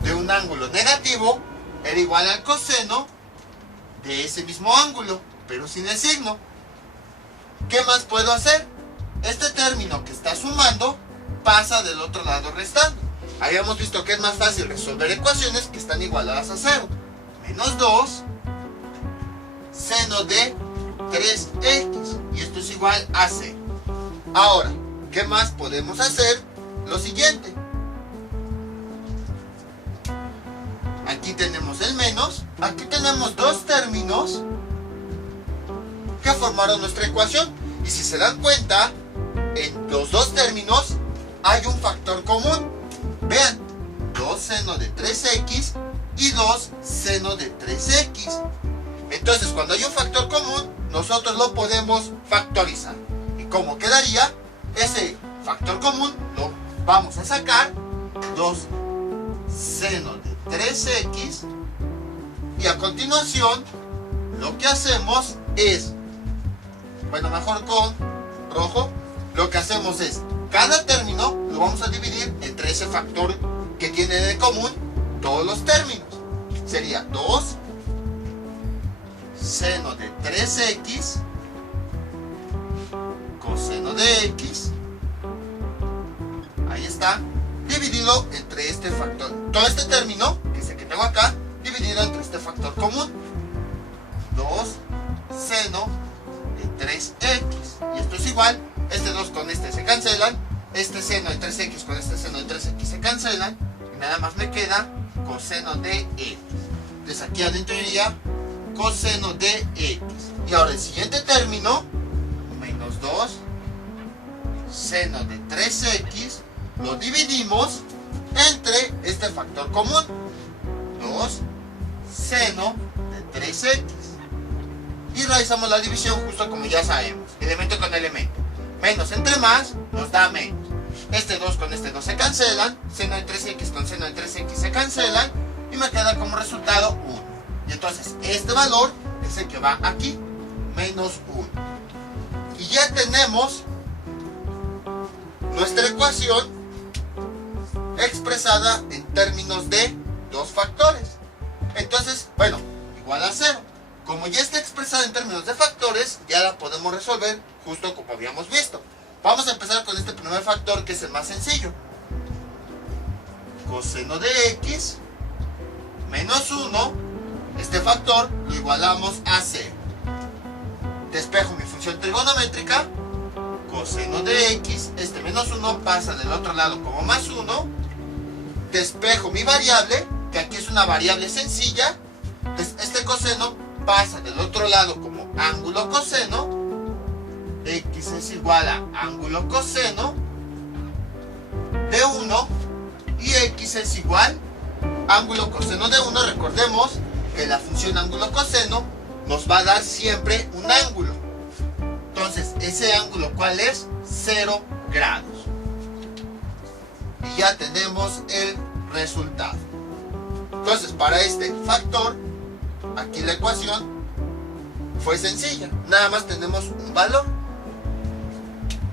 de un ángulo negativo era igual al coseno de ese mismo ángulo, pero sin el signo. ¿Qué más puedo hacer? Este término que está sumando pasa del otro lado restando. Habíamos visto que es más fácil resolver ecuaciones que están igualadas a 0. Menos 2 seno de 3x. Y esto es igual a 0. Ahora, ¿qué más podemos hacer? Lo siguiente. Aquí tenemos el menos. Aquí tenemos dos términos que formaron nuestra ecuación. Y si se dan cuenta, en los dos términos hay un factor común. Vean, 2 seno de 3x y 2 seno de 3x. Entonces, cuando hay un factor común, nosotros lo podemos factorizar. ¿Y cómo quedaría? Ese factor común lo vamos a sacar. 2 seno de 3x. Y a continuación, lo que hacemos es, bueno, mejor con rojo, lo que hacemos es, cada término lo vamos a dividir entre ese factor que tiene de común todos los términos. Sería 2 seno de 3x coseno de x. Ahí está. Dividido entre este factor. Todo este término, que es el que tengo acá, dividido entre este factor común. 2 seno de 3x. Y esto es igual. Este 2 con este se cancelan. Este seno de 3x con este seno de 3x se cancelan. Y nada más me queda coseno de x. Entonces aquí adentro iría coseno de x. Y ahora el siguiente término, menos 2 seno de 3x, lo dividimos entre este factor común, 2 seno de 3x. Y realizamos la división justo como ya sabemos, elemento con elemento. Menos entre más nos da menos. Este 2 con este 2 se cancelan, seno de 3x con seno de 3x se cancelan, y me queda como resultado 1. Y entonces este valor es el que va aquí, menos 1. Y ya tenemos nuestra ecuación expresada en términos de dos factores. Entonces, bueno, igual a 0. Como ya está expresada en términos de factores, ya la podemos resolver justo como habíamos visto. Vamos a empezar con este primer factor, que es el más sencillo. Coseno de x menos 1, este factor lo igualamos a 0. Despejo mi función trigonométrica, coseno de x, este menos 1 pasa del otro lado como más 1. Despejo mi variable, que aquí es una variable sencilla, este coseno pasa del otro lado como ángulo coseno. X es igual a ángulo coseno de 1 y x es igual ángulo coseno de 1. Recordemos que la función ángulo coseno nos va a dar siempre un ángulo. Entonces, ese ángulo, ¿cuál es? 0 grados. Y ya tenemos el resultado. Entonces, para este factor, aquí la ecuación fue sencilla. Nada más tenemos un valor.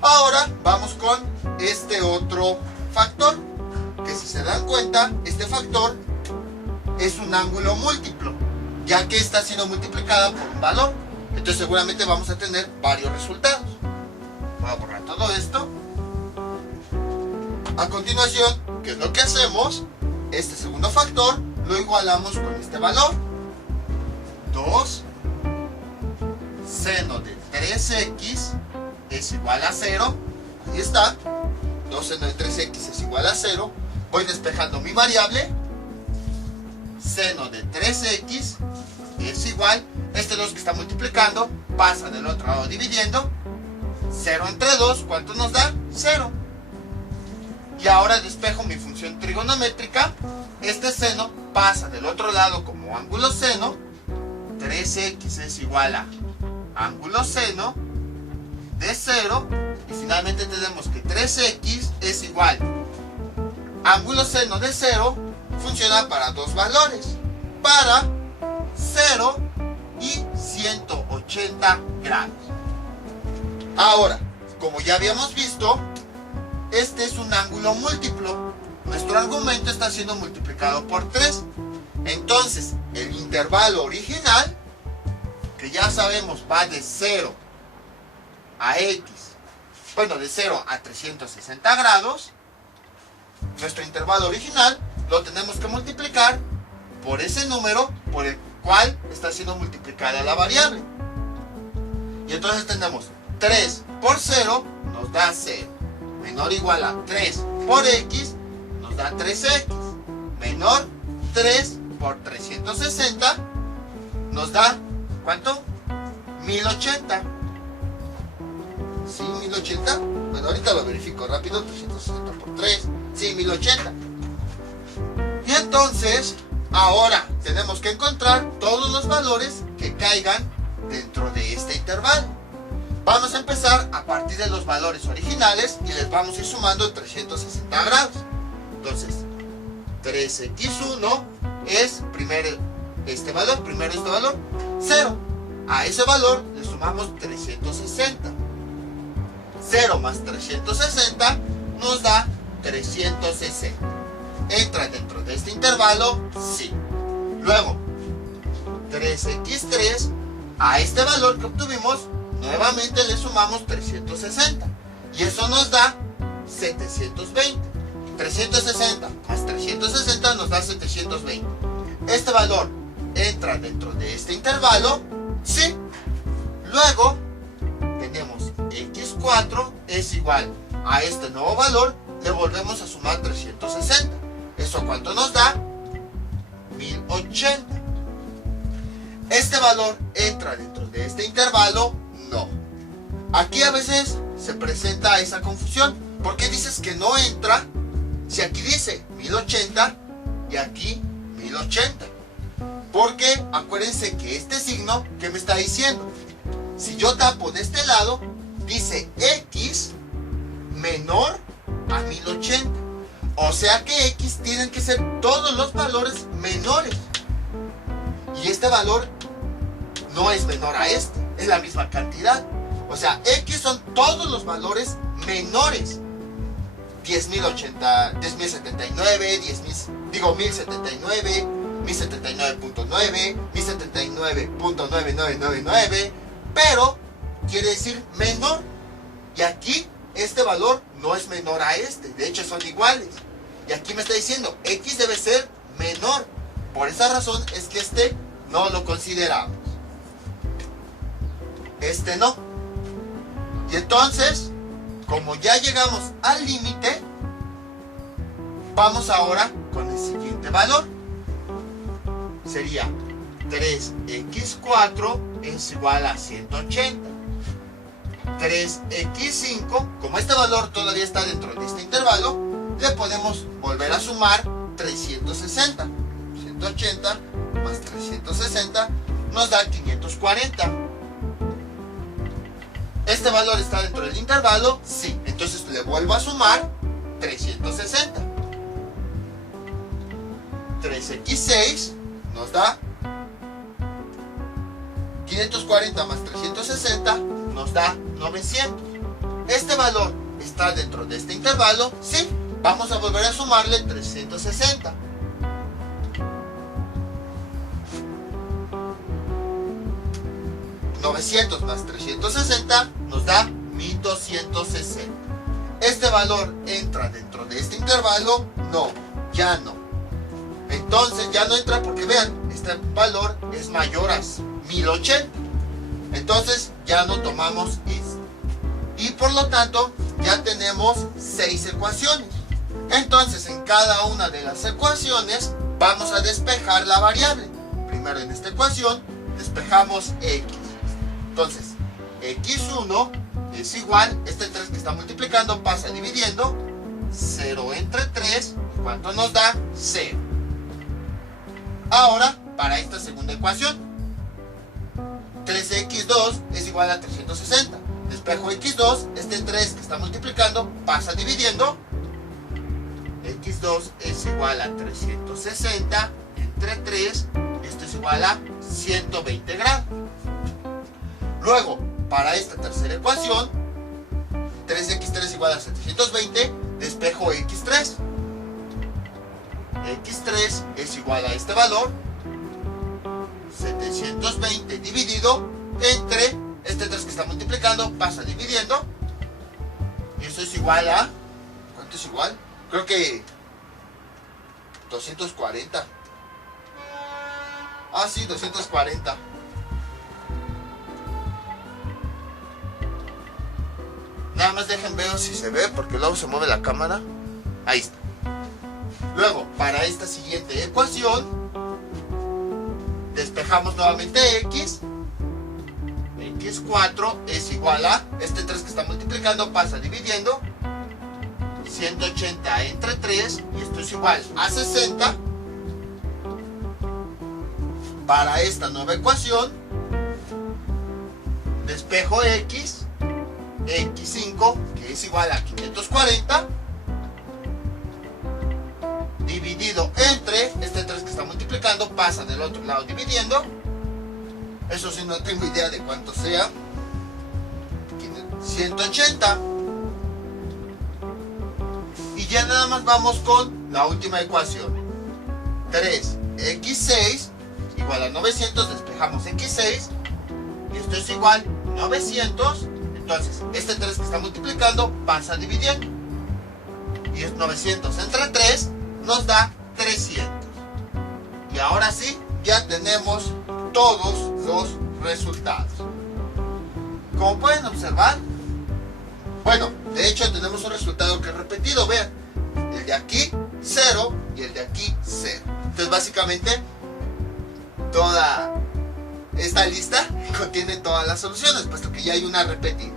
Ahora vamos con este otro factor, que si se dan cuenta, este factor es un ángulo múltiplo, ya que está siendo multiplicada por un valor. Entonces seguramente vamos a tener varios resultados. Voy a borrar todo esto. A continuación, ¿qué es lo que hacemos? Este segundo factor lo igualamos con este valor. 2 seno de 3x es igual a 0. Ahí está. 2 seno de 3x es igual a 0. Voy despejando mi variable. Seno de 3x es igual. Este 2 que está multiplicando pasa del otro lado dividiendo. 0 entre 2, ¿cuánto nos da? 0. Y ahora despejo mi función trigonométrica. Este seno pasa del otro lado como ángulo seno. 3x es igual a ángulo seno de 0. Y finalmente tenemos que 3x es igual ángulo seno de 0. Funciona para dos valores, para 0 y 180 grados. Ahora, como ya habíamos visto, este es un ángulo múltiplo. Nuestro argumento está siendo multiplicado por 3. Entonces, el intervalo original, que ya sabemos va de 0 a x, bueno, de 0 a 360 grados, nuestro intervalo original lo tenemos que multiplicar por ese número por el cual está siendo multiplicada la variable. Y entonces tenemos 3 por 0 nos da 0. Menor o igual a 3 por x nos da 3x. Menor 3 por 360 nos da, ¿cuánto? 1080. ¿Sí, 1080? Bueno, ahorita lo verifico rápido. 360 por 3. Sí, 1080. Y entonces, ahora tenemos que encontrar todos los valores que caigan dentro de este intervalo. Vamos a empezar a partir de los valores originales y les vamos a ir sumando 360 grados. Entonces, 3x1 es primero este valor, 0. A ese valor le sumamos 360. 0 más 360 nos da 360. ¿Entra dentro de este intervalo? Sí. Luego, 3x3, a este valor que obtuvimos, nuevamente le sumamos 360. Y eso nos da 720. 360 más 360 nos da 720. ¿Este valor entra dentro de este intervalo? Sí. Luego, tenemos x4 es igual a este nuevo valor, le volvemos a sumar 360. Eso ¿Eso cuánto nos da? 1080. ¿Este valor entra dentro de este intervalo? No. Aquí a veces se presenta esa confusión. ¿Por qué dices que no entra si aquí dice 1080 y aquí 1080? Porque acuérdense que este signo, ¿qué me está diciendo? Si yo tapo de este lado, dice X menor a 1080. O sea que X tienen que ser todos los valores menores. Y este valor no es menor a este, es la misma cantidad. O sea, X son todos los valores menores. 10.080, 10.079, 1079, 1079.9, 1079.9999, pero quiere decir menor. Y aquí este valor no es menor a este, de hecho son iguales. Y aquí me está diciendo X debe ser menor. Por esa razón es que este no lo consideramos. Este no. Y entonces, como ya llegamos al límite, vamos ahora con el siguiente valor. Sería 3x4 es igual a 180. 3x5, como este valor todavía está dentro de este intervalo, le podemos volver a sumar 360. 180 más 360 nos da 540. ¿Este valor está dentro del intervalo? Sí. Entonces le vuelvo a sumar 360. 3x6 nos da 540 más 360 nos da 900. ¿Este valor está dentro de este intervalo? Sí. Vamos a volver a sumarle 360. 900 más 360 nos da 1260. ¿Este valor entra dentro de este intervalo? No, ya no. Entonces ya no entra porque vean, este valor es mayor a 1080. Entonces ya no tomamos esto. Y por lo tanto ya tenemos 6 ecuaciones. Entonces en cada una de las ecuaciones vamos a despejar la variable. Primero en esta ecuación despejamos x. Entonces, x1 es igual, este 3 que está multiplicando pasa dividiendo, 0 entre 3, ¿cuánto nos da? 0. Ahora, para esta segunda ecuación, 3x2 es igual a 360. Despejo x2, este 3 que está multiplicando pasa dividiendo, x2 es igual a 360 entre 3, esto es igual a 120 grados. Luego, para esta tercera ecuación, 3x3 es igual a 720, despejo x3. x3 es igual a este valor, 720 dividido entre este 3 que está multiplicando, pasa dividiendo, y esto es igual a, ¿cuánto es igual? Creo que 240. Ah, sí, 240. Nada más dejen ver si se ve, porque luego se mueve la cámara. Ahí está. Luego, para esta siguiente ecuación, despejamos nuevamente x. x4 es igual a, este 3 que está multiplicando pasa dividiendo, 180 entre 3, y esto es igual a 60. Para esta nueva ecuación, despejo x. x5, que es igual a 540, dividido entre este 3 que está multiplicando, pasa del otro lado dividiendo, eso sí no tengo idea de cuánto sea, 180, y ya nada más vamos con la última ecuación, 3x6 igual a 900, despejamos x6, y esto es igual a 900. Entonces, este 3 que está multiplicando pasa dividiendo. Y es 900 entre 3 nos da 300. Y ahora sí, ya tenemos todos los resultados. Como pueden observar, bueno, de hecho tenemos un resultado que es repetido. Vean, el de aquí 0 y y el de aquí 0. Entonces básicamente toda esta lista contiene todas las soluciones, puesto que ya hay una repetida.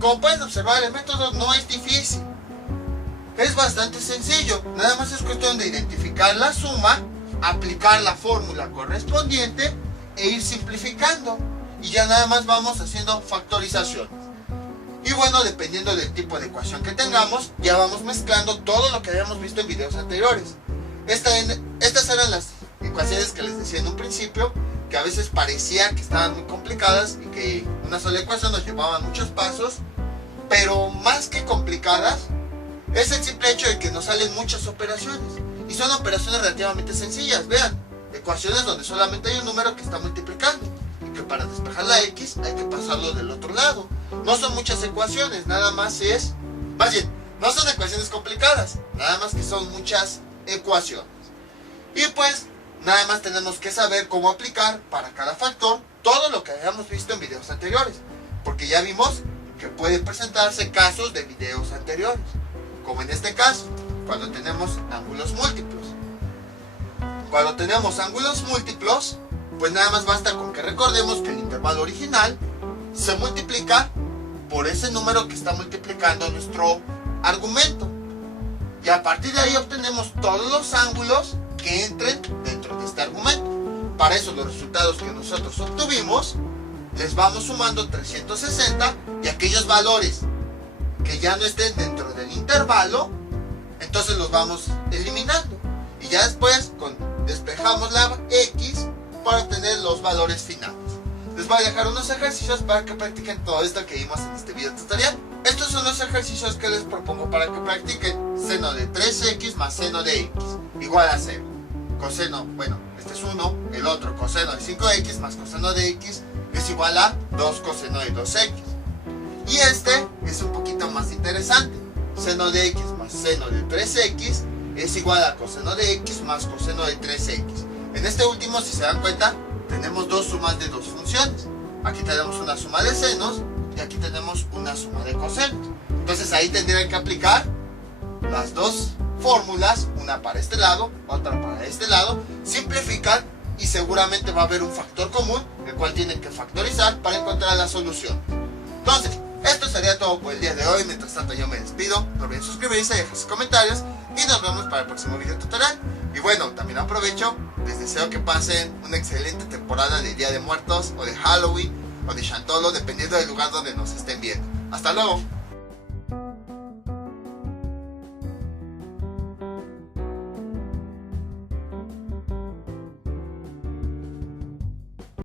Como pueden observar, el método no es difícil, es bastante sencillo. Nada más es cuestión de identificar la suma, aplicar la fórmula correspondiente e ir simplificando, y ya nada más vamos haciendo factorizaciones. Y bueno, dependiendo del tipo de ecuación que tengamos, ya vamos mezclando todo lo que habíamos visto en videos anteriores. Estas eran las ecuaciones que les decía en un principio, que a veces parecía que estaban muy complicadas y que una sola ecuación nos llevaba muchos pasos, pero más que complicadas es el simple hecho de que nos salen muchas operaciones, y son operaciones relativamente sencillas. Vean, ecuaciones donde solamente hay un número que está multiplicando, y que para despejar la x hay que pasarlo del otro lado. No son muchas ecuaciones, nada más bien, no son ecuaciones complicadas, nada más que son muchas ecuaciones. Y pues nada más tenemos que saber cómo aplicar para cada factor todo lo que habíamos visto en videos anteriores, porque ya vimos que pueden presentarse casos de videos anteriores, como en este caso, cuando tenemos ángulos múltiplos. Cuando tenemos ángulos múltiplos, pues nada más basta con que recordemos que el intervalo original se multiplica por ese número que está multiplicando nuestro argumento, y a partir de ahí obtenemos todos los ángulos que entren dentro de este argumento. Para eso los resultados que nosotros obtuvimos les vamos sumando 360, y aquellos valores que ya no estén dentro del intervalo, entonces los vamos eliminando, y ya después despejamos la x para obtener los valores finales. Les voy a dejar unos ejercicios para que practiquen todo esto que vimos en este video tutorial. Estos son los ejercicios que les propongo para que practiquen. Seno de 3x más seno de x igual a 0. Coseno, bueno, este es 1, el otro coseno de 5x más coseno de x es igual a 2 coseno de 2x. Y este es un poquito más interesante. Seno de x más seno de 3x es igual a coseno de x más coseno de 3x. En este último, si se dan cuenta, tenemos dos sumas de dos funciones. Aquí tenemos una suma de senos y aquí tenemos una suma de cosenos. Entonces ahí tendrían que aplicar las dos fórmulas, una para este lado, otra para este lado, simplifican y seguramente va a haber un factor común, el cual tienen que factorizar para encontrar la solución. Entonces, esto sería todo por el día de hoy. Mientras tanto yo me despido, no olviden suscribirse, dejar sus comentarios y nos vemos para el próximo video tutorial. Y bueno, también aprovecho, les deseo que pasen una excelente temporada de Día de Muertos o de Halloween o de Chantolo, dependiendo del lugar donde nos estén viendo. Hasta luego.